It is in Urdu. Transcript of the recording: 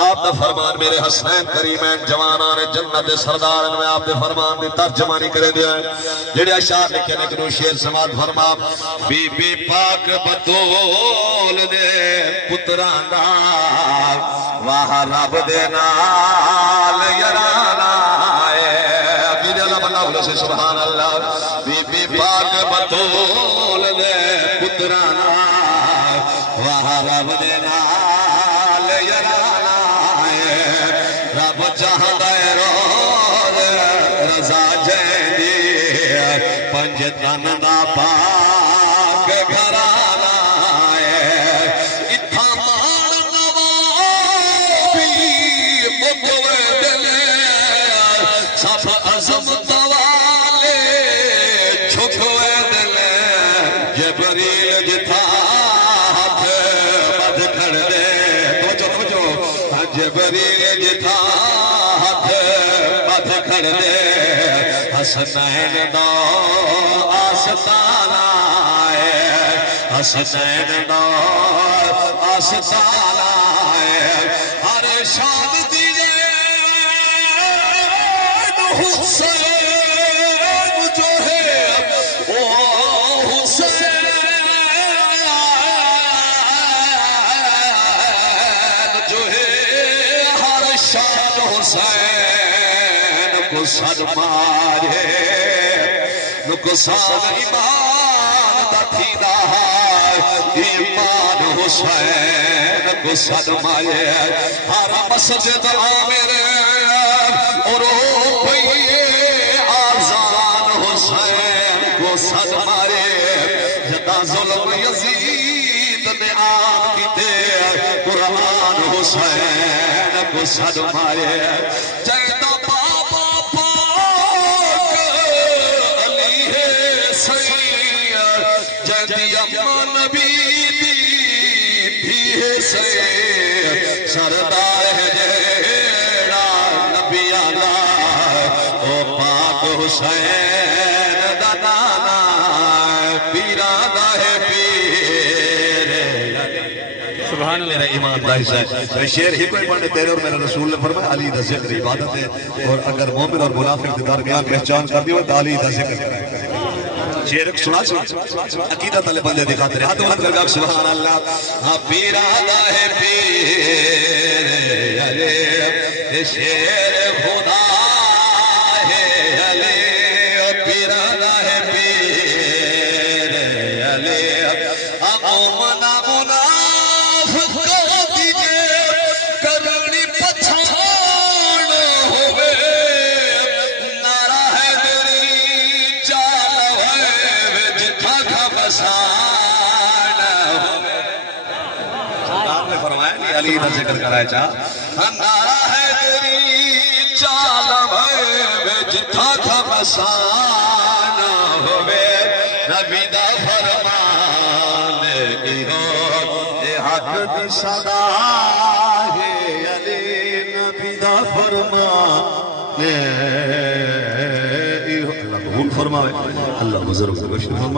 آپ دا فرمان میرے حسنین کریمین جوانان جنت سردار میں آپ دے فرمان دی ترجمانی کرے دیا ہے جڑے اشعار لکھے نے کنو شیر سماعت فرما بی بی پاک بطول دے پترانا واہ رب دے نال یرانا عقیدہ اللہ بندہ بولے سے سبحان اللہ بی بی پاک بطول دے پترانا واہ رب دے نال یرانا رب چاہتا ہے روز رضا جیندی پنج تن دا پاک گھرانا ہے اتھا مان نوابی مکوے دلے سب عظمت والے چھکوے دلے جبریل جتھا ہاتھ بد کھڑ دے جبریل جتھا ہاتھ بد کھڑ دے حسنین دا آستانہ ہے حسنین دا آستانہ ہے ہر شان دیئے حسین جو ہے وہ حسین جو ہے ہر شان حسین کو سر مارے نقصان ایمان دا تھیدا ہے ایمان حسین کو سر مارے ہر مسجد آمرے اور پہیے آزان حسین کو سر مارے جدا ظلم یزید نے آن کی دے قرآن حسین کو سر مارے جیدہ بابا پاک علی ہے سید جیدی اما نبی بھی ہے سید سردار ہے جیڑا نبی اللہ او پاک حسین دا نانا پیران دا ہے پیر سبحان اللہ میرا ایمان دا حصہ ہے شیر ہی کوئی پڑھنے تیرے اور میرے رسول نے فرمایا علی دا ذکر عبادت ہے اور اگر مومن اور منافق کے درمیان پہچان کر دی ہو تو علی دا ذکر کرائے شیر سنا عقیدت والے بندے دکھاتے رہے ہاتھ بلند کر سبحان اللہ ہاں پیران دا ہے پیر علی شیر خدا ہے علی پیران دا ہے پیر علی امومنا منافق کو دیجے کرنی پچھان ہوئے نعرہ ہے دری چال ہوئے جتھا کھا بسان ہوئے آپ نے فرمایا کہ علی نے ذکر کرائے چاہ نعرہ ہے دری چال ہوئے جتھا کھا بسان ہوئے نبی دا فرمان حق دی صدا ہے علی نبی دا فرمان اللہ قبول فرمائے اللہ بزرگ فرمائے